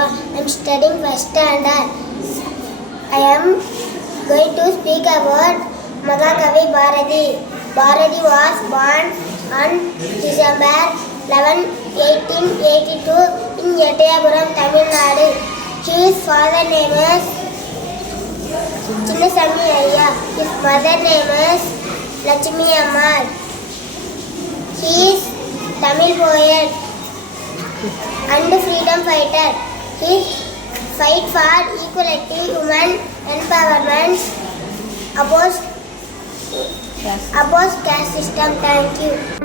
Deva. I am studying first standard. I am going to speak about Mahakavi Bharati. Bharati was born on December 11, 1882 in Ettayapuram, Tamil Nadu. His father name is Chinnasamy Ayya. His mother name is Lakshmi Ammal. He is Tamil poet and freedom fighter. He fight for equality, women empowerment, oppose caste system. Thank you.